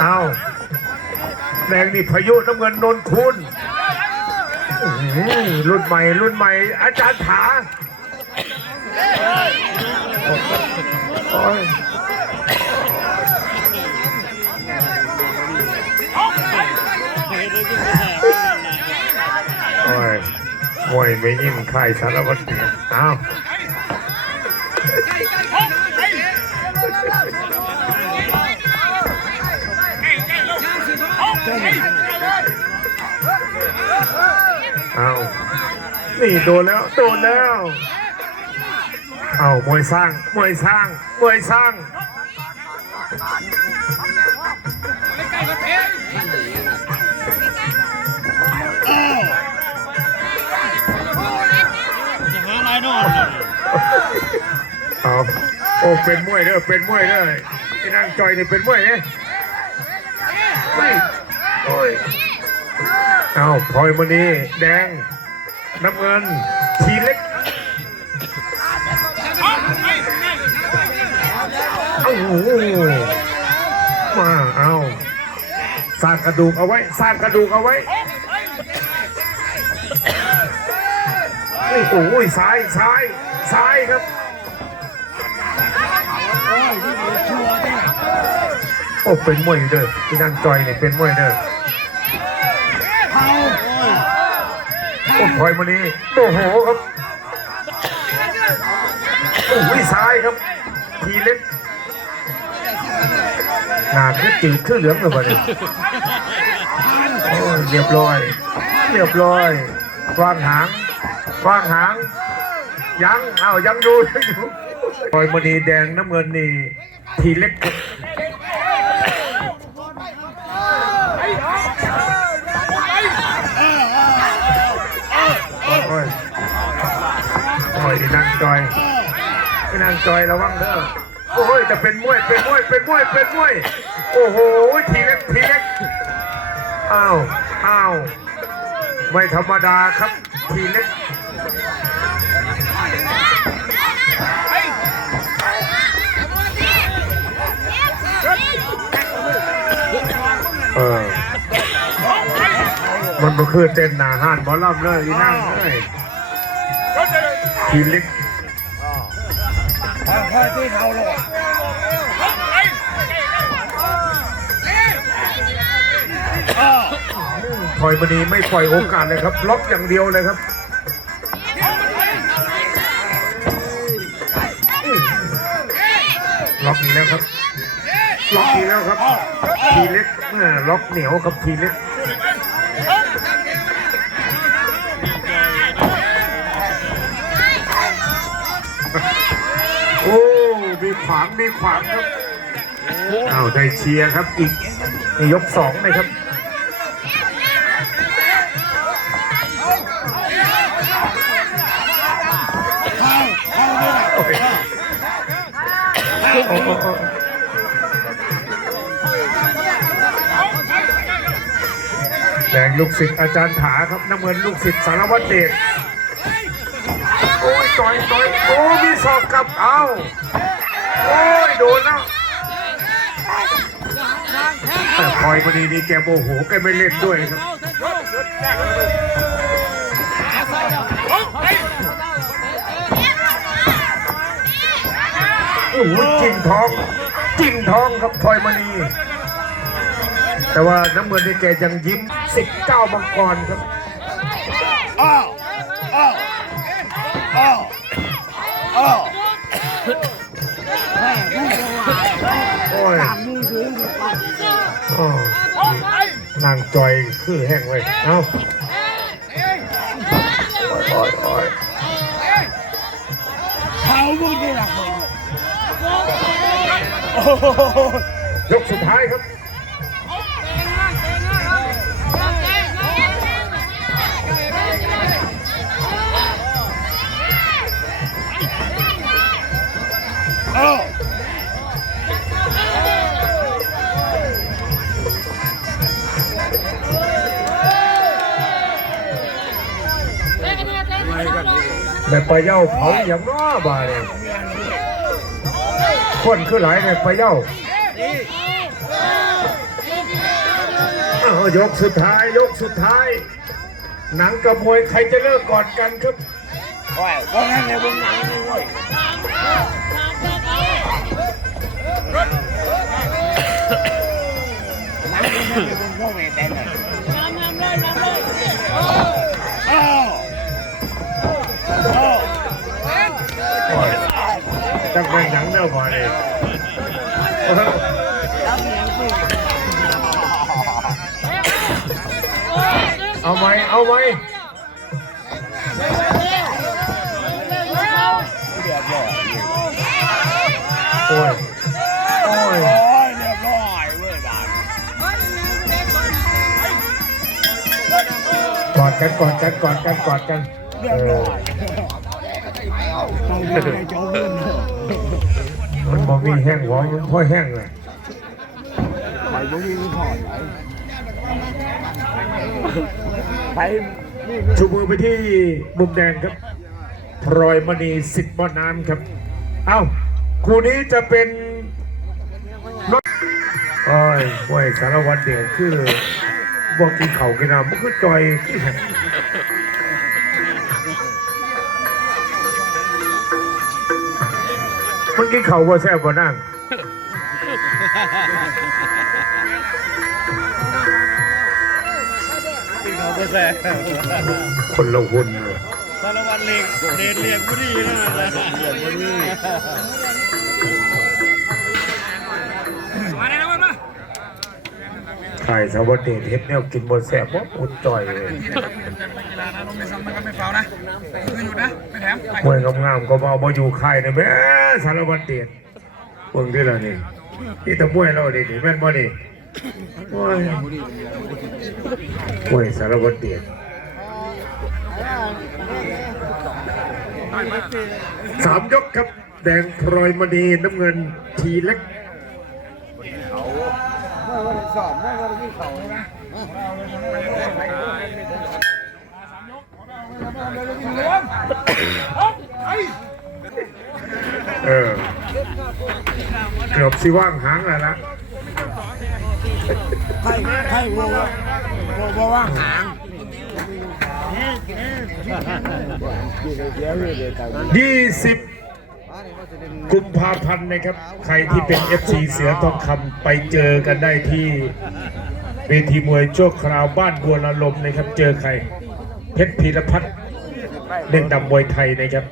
เอาแดงนี่พายุน้ำเงินนนคุณรุ่นใหม่ รุ่นใหม่ อาจารย์ถาโอ้ยโอ้ยมวยไม่ยิ่งใครสารวัตรเนี่ยเอา เอานี่โดนแล้ว โดนแล้ว เอามวยสร้าง มวยสร้าง มวยสร้างหาลายนอน เอาโอ้เป็นมวยเด้อเป็นมวยเด้อไอ้นางจอยนี่เป็นมวยเนี่ยไม่โอ้ยเอาพลอยมณีแดง น้ำเงิน ทีเล็กโอ้โหมาเอาสร้างกระดูกเอาไว้สร้างกระดูกเอาไว้นี่โอ้ยซ้ายซ้ายซ้ายครับ โอ้เป็นมวยเด้อที่นั่งจอยเนี่ยเป็นมวยเด้อโอ้พลอยมานี่โอ้โหครับโอ้ยซ้ายครับ ทีเล็กหนาขึ้นจืดขึ้นเหลืองเลยวันนี้โอ้ยเรียบร้อย เรียบร้อยวางหางวางหาง ยัง เอายังอยู่ยังอยู่ พลอยมณีแดงน้ำเงินนี่ทีเล็กโอ้ยโอ้ยโอ้ยนี่นางจอยนี่นางจอยระวังเด้อโอ้ยจะเป็นมวยเป็นมวยเป็นมวยเป็นมวยโอ้โหทีเล็กทีเล็กอ้าวอ้าวไม่ธรรมดาครับทีเล็ก มันก็คือเต้นหนาห้านบอลล่ำเลยอีนั่งเลยทีเล็กค่อยที่เขาหลอกพลอยมณีไม่ปล่อยโอกาสเลยครับ ล็อกอย่างเดียวเลยครับล็อกอีกแล้วครับ ล็อกอีกแล้วครับ ทีเล็กเมื่อล็อกเหนียวครับทีเล็ก ขวางมีขวางครับอ้าวได้เชียร์ครับอีกในยกสองเลยครับโอ้ยโอ้โอ้โอ้แดงลูกศิษย์อาจารย์ถาครับน้ำเงินลูกศิษย์สารวัตรเดชโอ้ยต่อยต่อยโอ้มีศอกกลับเอา โอ้ยโดนแล้วแต่พลอยพอดีนี่แกโมโหแกไม่เล่นด้วยครับโอ้โหจิ้มท้องจิ้มท้องครับพลอยมณีแต่ว่าน้ำเงินนี่แกยังยิ้มสิบเก้ามังกรครับอ้าว นางจอยคือแห้งไว้ยเอ้าโอ้ยโอ้ยเขาไม่ได้หลักโอ้โหยกสุดท้ายครับอ้า แม่ปลาเย้าเผาอย่างน้อบาเนี่ยคนคือหลายแม่ปลาเย้าอ้าวยกสุดท้ายยกสุดท้าย หนังกระมวยใครจะเลิกก่อนกันครับโอ้ยเพราะงั้นในวงหนังนี่เว้ยหนังนี่เป็นพวกแม่แต่ไหนอ้าวอ้าว จักเป็นหนังเน่าบ่าเลยเอาไหมเอาไหมเรียบร้อยโอ้ยโอ้ยโอ้ยเรียบร้อยเว้ยบาดกอดกันกอดกันกอดกันกอดกันเรียเอบร้ออยต้องเรียกให้โจ้ขึ้น มันบ่มีแห้งหัวมันพ่อแห้งเลยไปบุรีถอดไปนี่ชูมือไปที่มุมแดงครับพลอยมณีสิทธิ์บ่อน้ำครับ เอ้าคู่นี้จะเป็นรถโอ้ยโอ้ยสารวัตรเดียวคือบอกกินเข่าวกินน้ำมันคือจอย มันกินเข่าวบ่แซ่บบ่นั่งเขาก็แซ่คนละหุ่นเลยสารวัตรเลียงเดนเลียงบุรีนั่นแหละเลียงบุรีขายสวัสดีเฮ็ดแนวกินบนแสบบ่อุดจ่อยเลยกีฬานะลงไม่ซ้ำมันก็ไม่เฝ้านะไม่หยุดนะไม่แถมไปมวยงามๆก็บ่เอาบ่อยู่ค่ายนะแม่ สารวัตรเดชเบิ่งที่ละนี่นี่แต่มวยเราดินี่แม่นบ่นี่โอ้ยมวยสารวัตรเดชสามยกครับ แดงพลอยมณีน้ำเงินทีเล็ก เออ เกือบสิว่างหางแล้วละใครใครวัววัววัวว่าหางยี่สิบกุมภาพันธ์นะครับ ใครที่เป็น FC เสือทองคำไปเจอกันได้ที่เวทีมวยชั่วคราวบ้านบัวละลมนะครับ เจอใคร เพชรพีรพัฒน์เล่นดำมวยไทยนะครับ